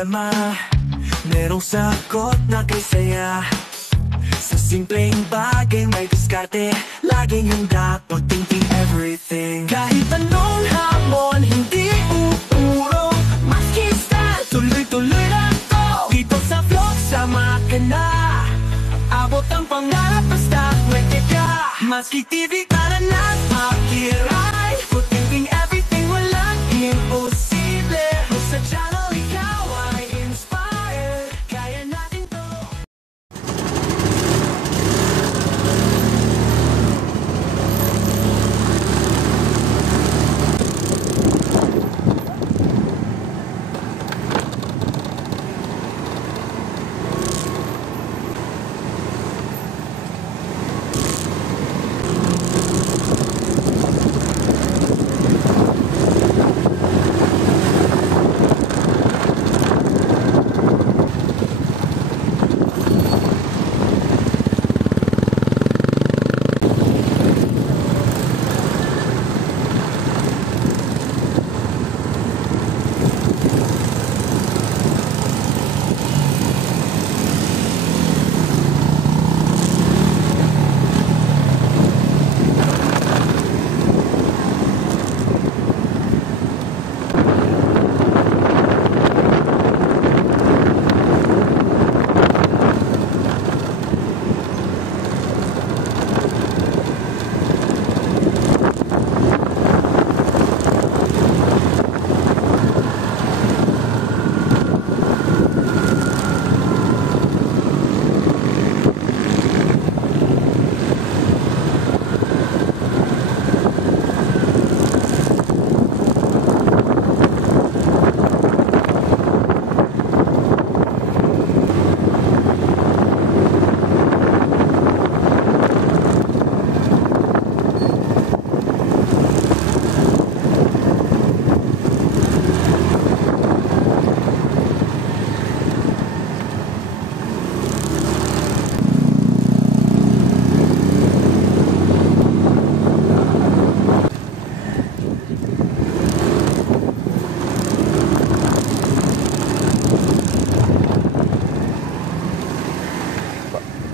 problema, merong sagot na kay saya. Sa simpleng bagay may diskarte, laging handa pag-thinking everything. Kahit anong hamon, hindi uurong, maski style, tuloy-tuloy lang to. Dito sa vlog, sama ka na, abot ang pangarap basta pwede ka. Maski TV, tara na, makiray, pag-thinking everything, walang imposible. Sa channel, ikaw ay inspired, kaya natin to.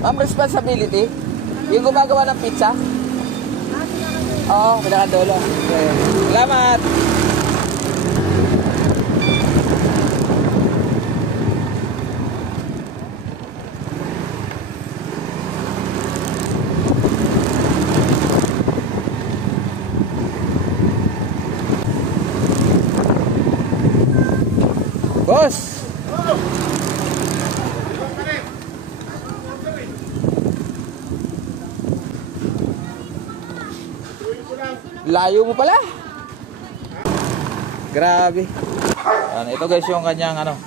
Ma'am, responsibility? Yung gumagawa ng pizza? Oo, pinakadulo. Okay. Salamat! Boss! Layo mo pala. Grabe. Ano, ito guys yung kanyang ano.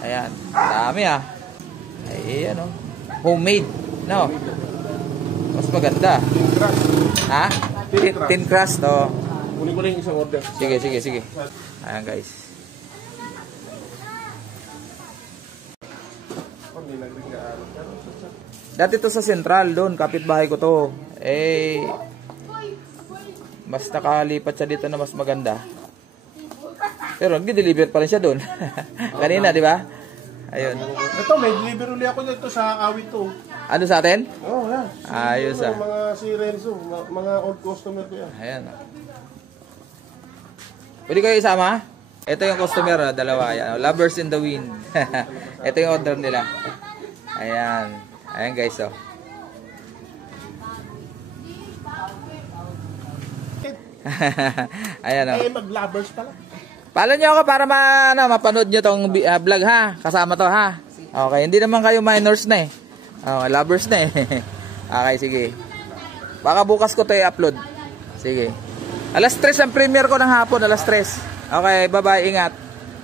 Ayan. Dami ah. Ay, ano. Homemade. No. Mas maganda. Ha? Thin crust. Oh. Kunin ko lang isang order. Sige, sige, sige. Ayan guys. Dati to sa Central doon. Kapitbahay ko to. Eh, mas nakalipat siya dito na mas maganda. Pero nag-deliver pa rin siya doon. Kanina, di ba? Ayun. Ito, may deliver ulit ako dito sa Awit to. Ano sa atin? Oo, yan. Ayos ah. Mga si Renzo, mga old customer ko yan. Ayan. Pwede kayo isama? Ito yung customer, dalawa. Ayan. Lovers in the wind. Ito yung order nila. Ayan. Ayan guys, oh. Ayan o. Eh, mag-lovers pala. Follow nyo ako para mapanood nyo tong vlog ha. Kasama to ha. Okay, hindi naman kayo minors na eh. Okay, lovers na eh. Okay, sige. Baka bukas ko to i-upload. Sige. Alas 3 ang premiere ko ng hapon, alas 3. Okay, bye-bye, ingat.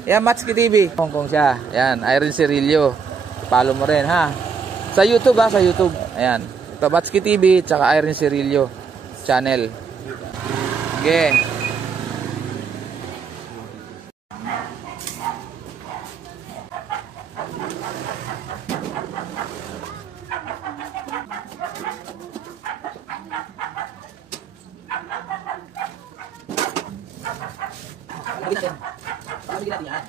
Yan, Matski TV. Hong Kong siya. Yan, Irene Cirillo. Follow mo rin ha. Sa YouTube ha, sa YouTube. Ayan. Ito, Matski TV, tsaka Irene Cirillo channel. Okay. Pagod natin yan.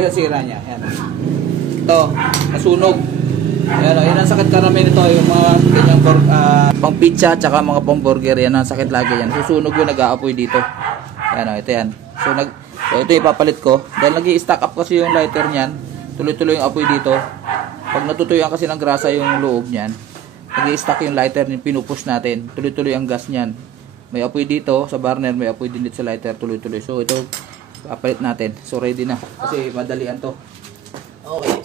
guys ang sira niya. Ayan. Ito, nasunog. Ayan o, yun ang sakit karami nito. Yung mga ganyang pang pizza tsaka mga pang burger. Yan ang sakit lagi yan. Susunog yun, nag-aapoy dito. Ayan o, ito yan. So ito ipapalit ko. Dahil nag-i-stack up kasi yung lighter niyan. Tuloy-tuloy yung apoy dito. Pag natutuyuan kasi ng grasa yung loob niyan, nag-i-stack yung lighter, pinupush natin. Tuloy-tuloy ang gas niyan. May apoy dito sa burner, may apoy din dito sa lighter, tuloy-tuloy. So ito, papalit natin. So ready na. Kasi madalian to. Okay.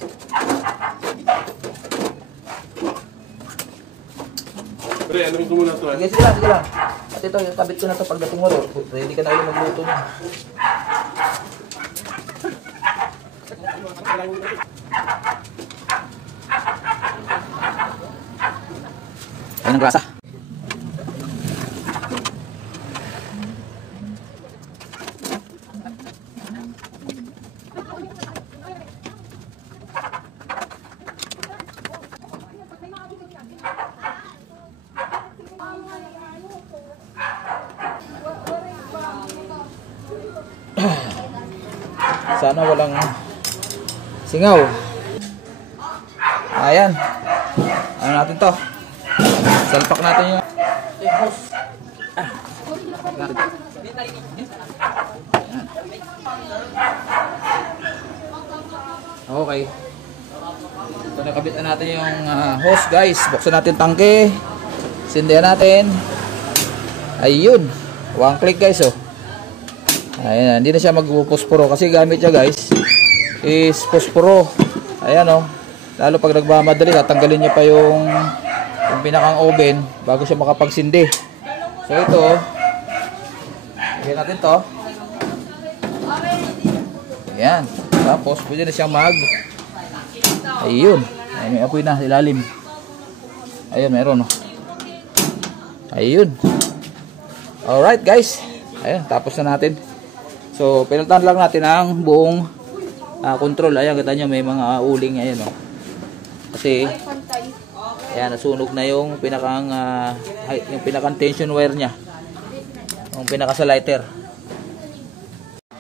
Pre, ano ko muna to Sige lang, sige lang. At ito, yung kabit ko na to pagdating mo. Ready ka na ulit magluto niya. Ayun ang grasa. Sana walang singaw. Ayan. Ano natin to? Salpak natin yung hose. Okay. So nakabit na natin yung hose guys. Buksan natin tangke. Sindihan natin. Ayun. One click guys oh. Ayan, hindi na siya magpupusporo kasi gamit niya guys is posporo. Ayan oh. Lalo pag nagmamadali, tatanggalin niya pa yung pinakang oven bago siya makapagsindi. So ito, lagyan natin to. Ayan. Tapos pwede na siyang ayun. Ay, may apoy na ilalim. Ayun, meron oh. Ayun. Alright guys. Ayun, tapos na natin. So, pinalitan lang natin ang buong control. Ayan, kita nyo, may mga uling. Ayan, oh. Kasi, ayan, nasunog na yung pinakang tension wire niya. Yung pinaka sa lighter.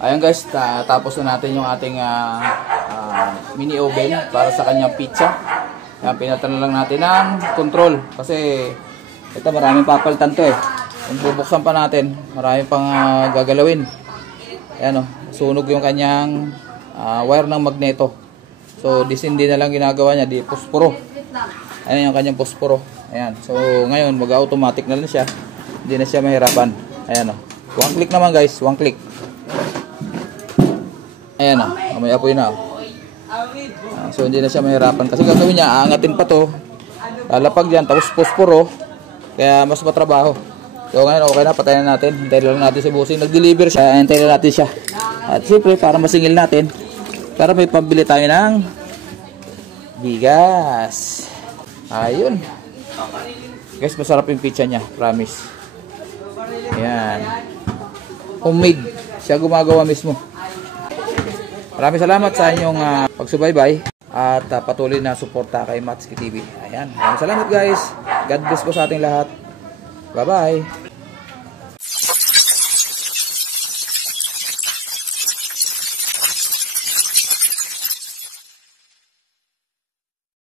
Ayan guys, tapos na natin yung ating mini oven para sa kanyang pizza. Ayan, pinalitan lang natin ang control. Kasi, ito, maraming papalitan to eh. Kung bubuksan pa natin, maraming pang gagalawin. Ayan o, sunog yung kanyang wire ng magneto. So, disindi na lang ginagawa niya, di posporo. Ayan yung kanyang posporo. Ayan, so ngayon, mag-automatic na lang siya. Hindi na siya mahirapan. Ayan o, one click naman guys, one click. Ayan o, may apoy na o. So, hindi na siya mahirapan. Kasi gagawin niya, aangatin pa to. Lalapag dyan, tapos posporo. Kaya mas matrabaho. So ngayon okay na, patayin na natin. Hintayin lang natin si Bossing. Nag-deliver siya, hintayin natin siya. At siyempre para masingil natin, para may pambili tayo ng bigas. Ayun. Guys, masarap yung pizza niya, promise. Ayan. Homemade. Siya gumagawa mismo. Maraming salamat sa inyong pagsubaybay. At patuloy na suporta kay Matsuki TV. Ayan. Maraming salamat guys. God bless po sa ating lahat. Bye-bye.